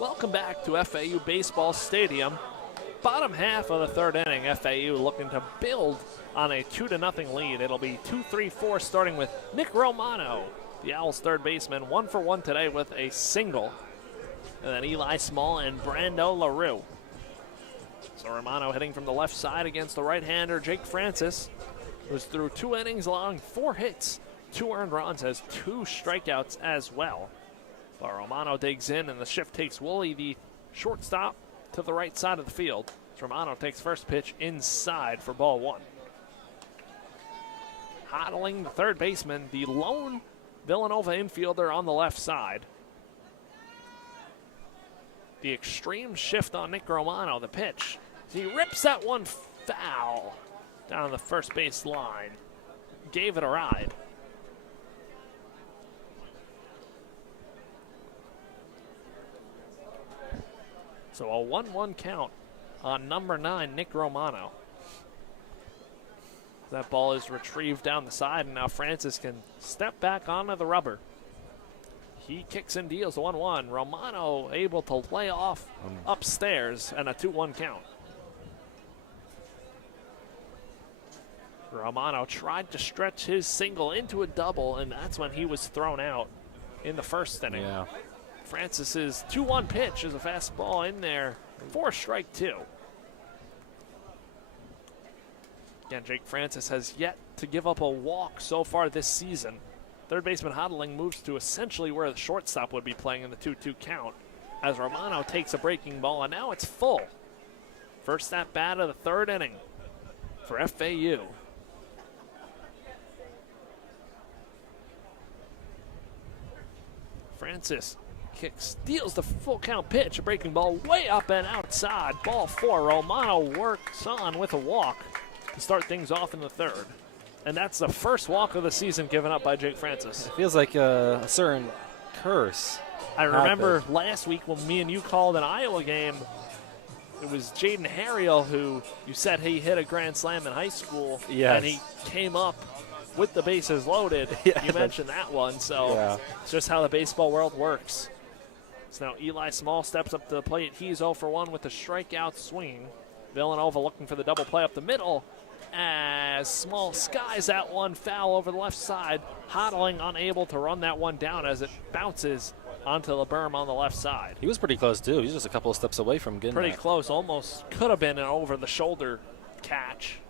Welcome back to FAU Baseball Stadium. Bottom half of the third inning, FAU looking to build on a 2-0 lead. It'll be 2-3-4 starting with Nick Romano, the Owls' third baseman, 1 for 1 today with a single. And then Eli Small and Brando LaRue. So Romano hitting from the left side against the right-hander Jake Francis, who's through 2 innings long, 4 hits, 2 earned runs, has 2 strikeouts as well. But Romano digs in, and the shift takes Woolley, the shortstop, to the right side of the field. Romano takes first pitch inside for ball 1. Hodling, the third baseman, the lone Villanova infielder on the left side. The extreme shift on Nick Romano, the pitch. He rips that one foul down the first base line. Gave it a ride. So a 1-1 count on number 9, Nick Romano. That ball is retrieved down the side, and now Francis can step back onto the rubber. He kicks and deals 1-1. Romano able to lay off upstairs, and a 2-1 count. Romano tried to stretch his single into a double, and that's when he was thrown out in the first inning. Yeah. Francis's 2-1 pitch is a fastball in there for strike 2. Again, Jake Francis has yet to give up a walk so far this season. Third baseman Hodling moves to essentially where the shortstop would be playing in the 2-2 count as Romano takes a breaking ball, and now it's full. First at bat of the third inning for FAU. Francis kicks, steals the full count pitch, a breaking ball way up and outside. Ball 4. Romano works on with a walk to start things off in the third. And that's the first walk of the season given up by Jake Francis. It feels like a certain curse. I remember last week when me and you called an Iowa game, it was Jaden Harriel who you said he hit a grand slam in high school. Yes. And he came up with the bases loaded. Yeah, you mentioned that one, so it's just how the baseball world works. So now Eli Small steps up to the plate. He's 0 for 1 with a strikeout swing. Villanova looking for the double play up the middle as Small skies that one foul over the left side. Hodling unable to run that one down as it bounces onto the berm on the left side. He was pretty close, too. He was just a couple of steps away from getting Pretty that. close. Almost could have been an over-the-shoulder catch.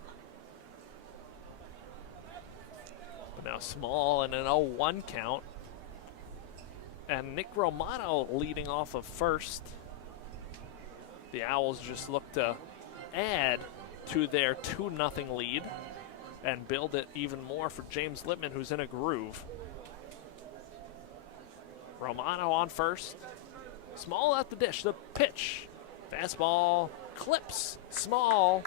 But now Small in an 0-1 count. And Nick Romano leading off of first. The Owls just look to add to their 2-0 lead and build it even more for James Lippman, who's in a groove. Romano on first. Small at the dish. The pitch. Fastball clips. Small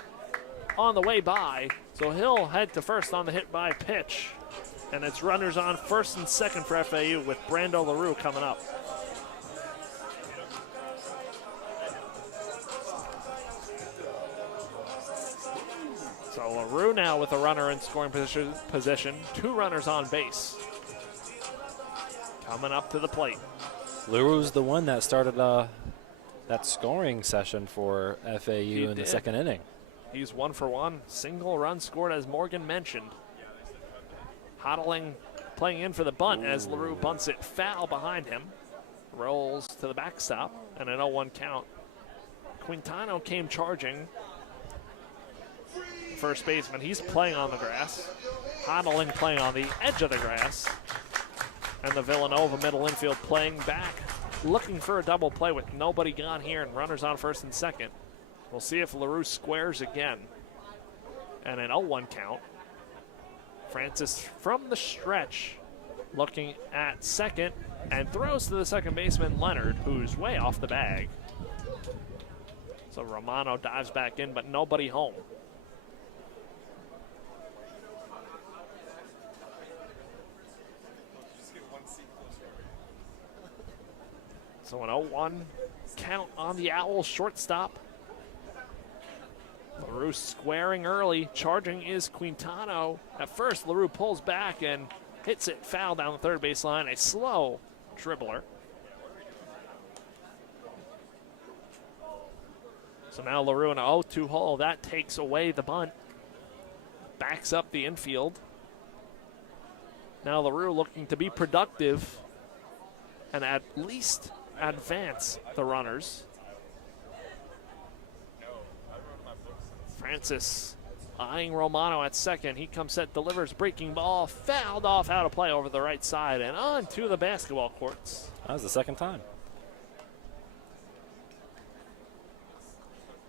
on the way by. So he'll head to first on the hit by pitch. And it's runners on first and second for FAU with Brando LaRue coming up. So LaRue now with a runner in scoring position. 2 runners on base. Coming up to the plate. LaRue's the one that started that scoring session for FAU in the second inning. He's 1 for 1. Single run scored, as Morgan mentioned. Hodling playing in for the bunt as LaRue bunts it foul behind him. Rolls to the backstop and an 0-1 count. Quintano came charging. First baseman, he's playing on the grass. Hodling playing on the edge of the grass. And the Villanova middle infield playing back, looking for a double play with nobody gone here and runners on first and second. We'll see if LaRue squares again. And an 0-1 count. Francis from the stretch looking at second and throws to the second baseman Leonard, who's way off the bag. So Romano dives back in, but nobody home. So an 0-1 count on the Owls shortstop. LaRue squaring early. Charging is Quintano. At first, LaRue pulls back and hits it foul down the third baseline. A slow dribbler. So now LaRue in an 0-2 hole. That takes away the bunt. Backs up the infield. Now LaRue looking to be productive and at least advance the runners. Francis eyeing Romano at second. He comes set, delivers, breaking ball, fouled off, out of play over the right side and on to the basketball courts. That was the second time.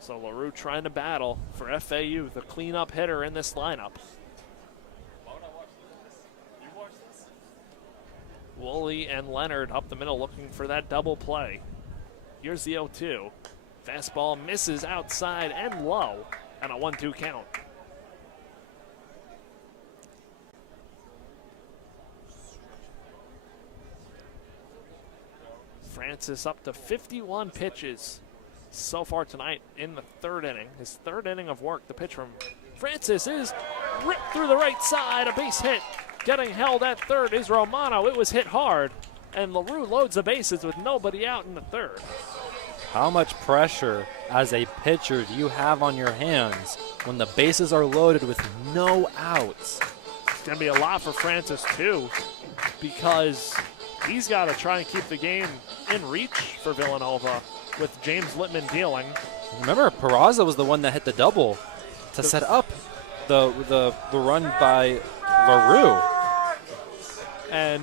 So LaRue trying to battle for FAU, the cleanup hitter in this lineup. Woolley and Leonard up the middle looking for that double play. Here's the 0-2. Fastball misses outside and low, and a 1-2 count. Francis up to 51 pitches so far tonight in the third inning. His third inning of work. The pitch from Francis is ripped through the right side, a base hit. Getting held at third is Romano. It was hit hard, and LaRue loads the bases with nobody out in the third. How much pressure as a pitcher do you have on your hands when the bases are loaded with no outs? It's going to be a lot for Francis, too, because he's got to try and keep the game in reach for Villanova with James Littman dealing. Remember, Peraza was the one that hit the double to set up the run by LaRue. And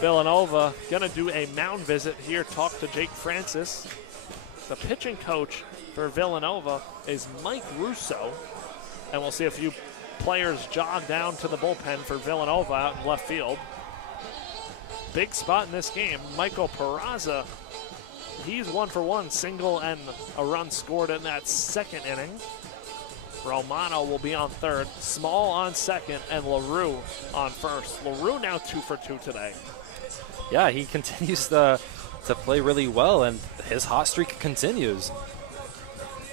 Villanova going to do a mound visit here, talk to Jake Francis. The pitching coach for Villanova is Mike Russo. And we'll see a few players jog down to the bullpen for Villanova out in left field. Big spot in this game. Michael Peraza, he's 1 for 1, single and a run scored in that second inning. Romano will be on third, Small on second, and LaRue on first. LaRue now 2 for 2 today. Yeah, he continues to play really well, and his hot streak continues.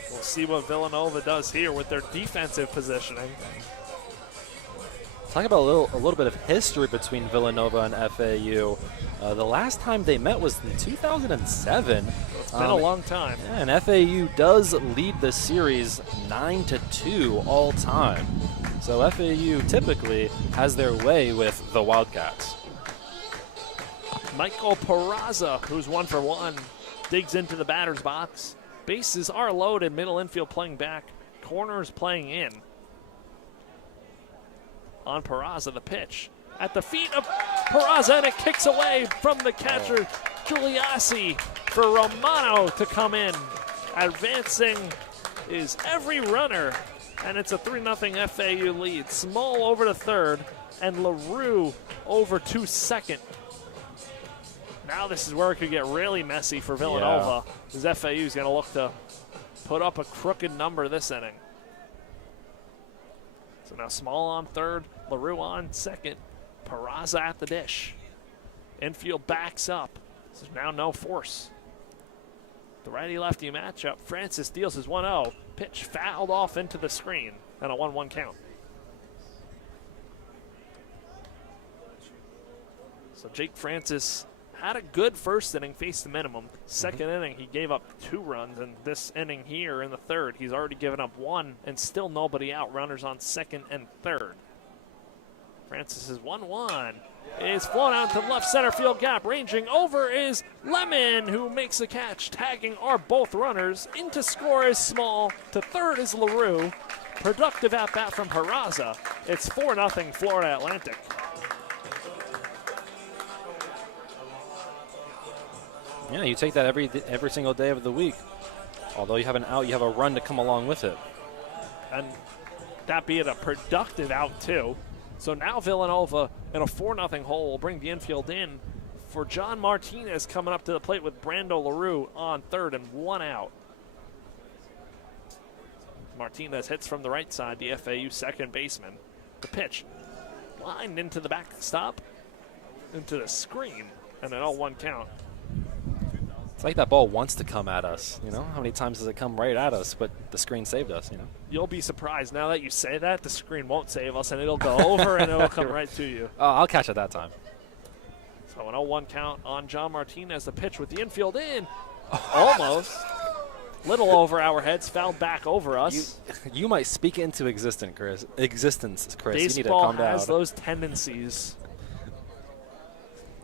We'll see what Villanova does here with their defensive positioning. Talk about a little bit of history between Villanova and FAU. The last time they met was in 2007. It's been a long time. Yeah, and FAU does lead the series 9-2 all time. So FAU typically has their way with the Wildcats. Michael Peraza, who's 1 for 1, digs into the batter's box. Bases are loaded, middle infield playing back, corners playing in. On Peraza, the pitch at the feet of Peraza, and it kicks away from the catcher, Giuliassi, for Romano to come in. Advancing is every runner, and it's a 3-0 FAU lead. Small over to third, and LaRue over to second. Now this is where it could get really messy for Villanova, because FAU is going to look to put up a crooked number this inning. So now Small on third, LaRue on second, Peraza at the dish. Infield backs up. So now no force. The righty-lefty matchup. Francis deals his 1-0. Pitch fouled off into the screen, and a 1-1 count. So Jake Francis had a good first inning, faced the minimum. Second inning, he gave up 2 runs, and this inning here in the third, he's already given up 1, and still nobody out. Runners on second and third. Francis's 1-1 is flown out to the left center field gap. Ranging over is Lemon, who makes the catch. Tagging are both runners. Into score is Small. To third is LaRue. Productive at bat from Peraza. It's 4-0 Florida Atlantic. Yeah, you take that every single day of the week. Although you have an out, you have a run to come along with it. And that being a productive out, too. So now Villanova in a 4-0 hole will bring the infield in for John Martinez coming up to the plate with Brando LaRue on third and 1 out. Martinez hits from the right side, the FAU second baseman. The pitch lined into the backstop, into the screen, and an 0-1 count. It's like that ball wants to come at us, you know? How many times does it come right at us, but the screen saved us, you know? You'll be surprised. Now that you say that, the screen won't save us, and it'll go over, and it'll come right to you. I'll catch it that time. So an 0-1 count on John Martinez. The pitch with the infield in. Almost. little over our heads, fouled back over us. You might speak into existence, Chris. Baseball you need to calm down. has those tendencies.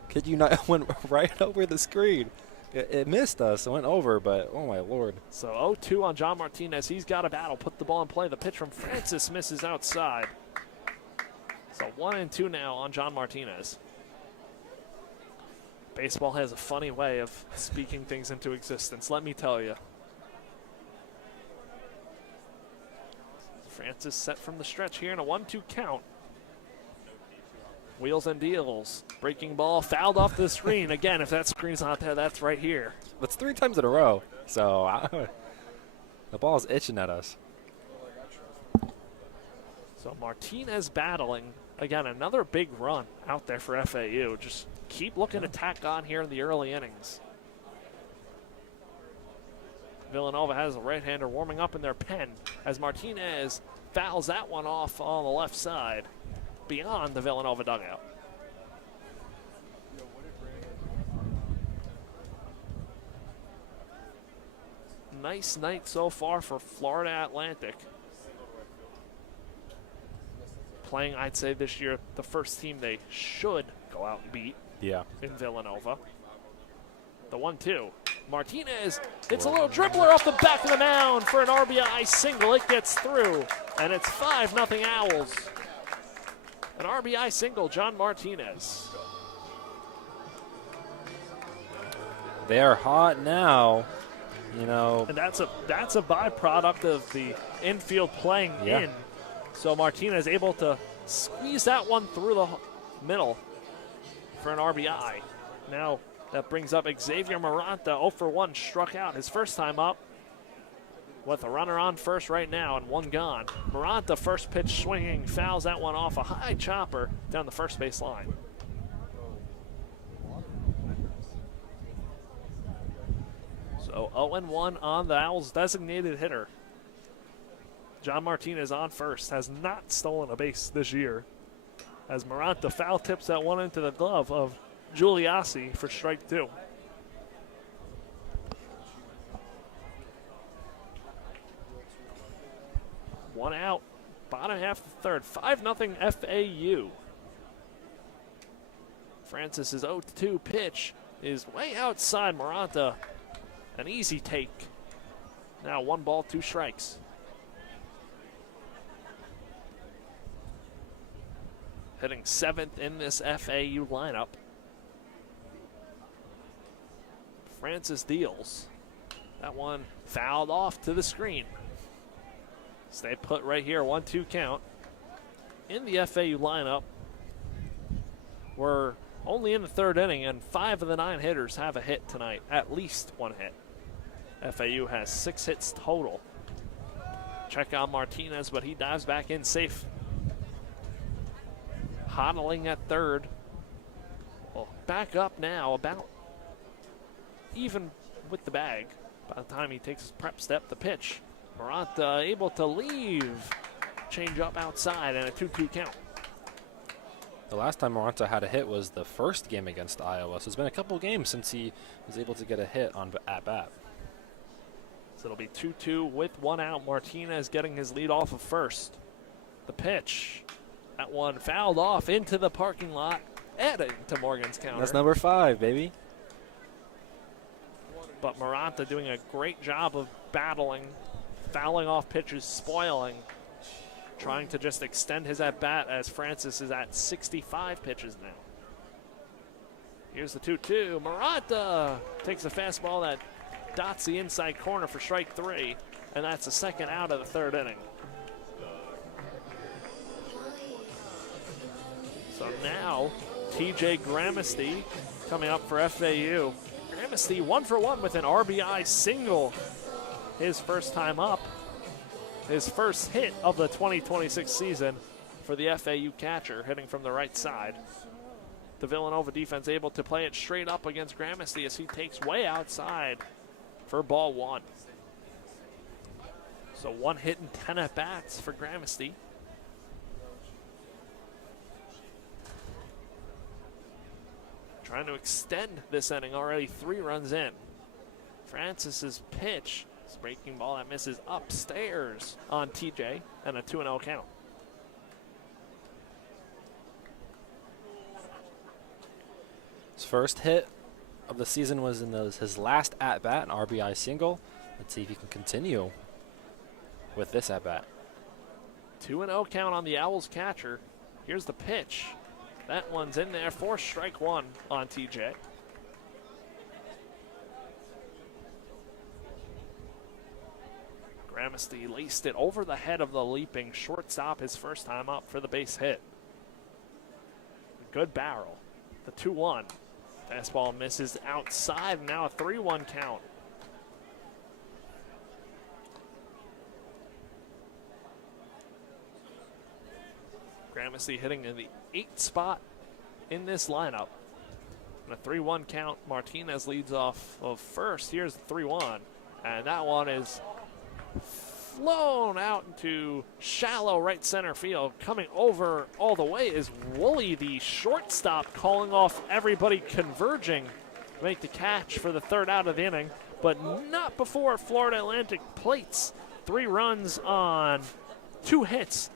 Kid you not, went right over the screen. It missed us. It went over, but oh my lord. So 0-2 on John Martinez. He's got a battle. Put the ball in play. The pitch from Francis misses outside. So 1-2 now on John Martinez. Baseball has a funny way of speaking things into existence, let me tell you. Francis set from the stretch here in a 1-2 count. Wheels and deals. Breaking ball, fouled off the screen. Again, if that screen's not there, that's right here. That's 3 times in a row. So the ball's itching at us. So Martinez battling. Again, another big run out there for FAU. Just keep looking to tack on here in the early innings. Villanova has a right-hander warming up in their pen as Martinez fouls that one off on the left side beyond the Villanova dugout. Nice night so far for Florida Atlantic. Playing, I'd say, this year, the first team they should go out and beat in Villanova. The 1-2. Martinez hits a little dribbler off the back of the mound for an RBI single. It gets through, and it's 5-0 Owls. An RBI single, John Martinez. They are hot now, you know. And that's a byproduct of the infield playing in. So Martinez able to squeeze that one through the middle for an RBI. Now that brings up Xavier Maranta, 0 for 1, struck out his first time up with a runner on first right now and one gone. Maranta, first pitch swinging, fouls that one off a high chopper down the first base line. So 0-1 on the Owls' designated hitter. John Martinez on first, has not stolen a base this year. As Maranta foul tips that one into the glove of Giuliassi for strike 2. One out, bottom half of the third, 5-0 FAU. Francis's 0-2 pitch is way outside Maranta. An easy take. Now 1 ball, 2 strikes. Hitting 7th in this FAU lineup. Francis deals. That one fouled off to the screen. Stay put right here, 1-2 count. In the FAU lineup, we're only in the 3rd inning, and 5 of the 9 hitters have a hit tonight, at least 1 hit. FAU has 6 hits total. Check on Martinez, but he dives back in safe. Hodling at 3rd. Well, back up now, about even with the bag. By the time he takes his prep step, the pitch. Maranta able to leave. Change up outside and a 2-2 count. The last time Maranta had a hit was the first game against Iowa, so it's been a couple games since he was able to get a hit on at bat. So it'll be 2-2 with 1 out. Martinez getting his lead off of first. The pitch. That one fouled off into the parking lot, adding to Morgan's counter. That's number 5, baby. But Maranta doing a great job of battling, fouling off pitches, spoiling, trying to just extend his at-bat as Francis is at 65 pitches now. Here's the 2-2. Maranta takes a fastball that dots the inside corner for strike 3, and that's the 2nd out of the 3rd inning. So now, TJ Gramesty coming up for FAU. Gramesty 1 for 1 with an RBI single. His first time up. His first hit of the 2026 season for the FAU catcher, hitting from the right side. The Villanova defense able to play it straight up against Gramesty as he takes way outside for ball 1. So 1 hit and 10 at-bats for Gramesty. Trying to extend this inning, already 3 runs in. Francis's pitch Breaking ball that misses upstairs on TJ, and a 2-0 count. His first hit of the season was in his last at-bat, an RBI single. Let's see if he can continue with this at-bat. 2-0 count on the Owls catcher. Here's the pitch. That one's in there for strike one on TJ. Gramsty laced it over the head of the leaping shortstop his first time up for the base hit. Good barrel. The 2-1. Fastball misses outside. Now a 3-1 count. Gramsty hitting in the 8th spot in this lineup. And a 3-1 count. Martinez leads off of first. Here's the 3-1. And that one is flown out into shallow right center field. Coming over all the way is Woolley, the shortstop, calling off everybody converging to make the catch for the third out of the inning, but not before Florida Atlantic plates 3 runs on 2 hits.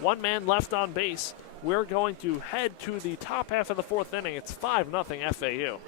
1 man left on base. We're going to head to the top half of the 4th inning. It's 5-0 FAU.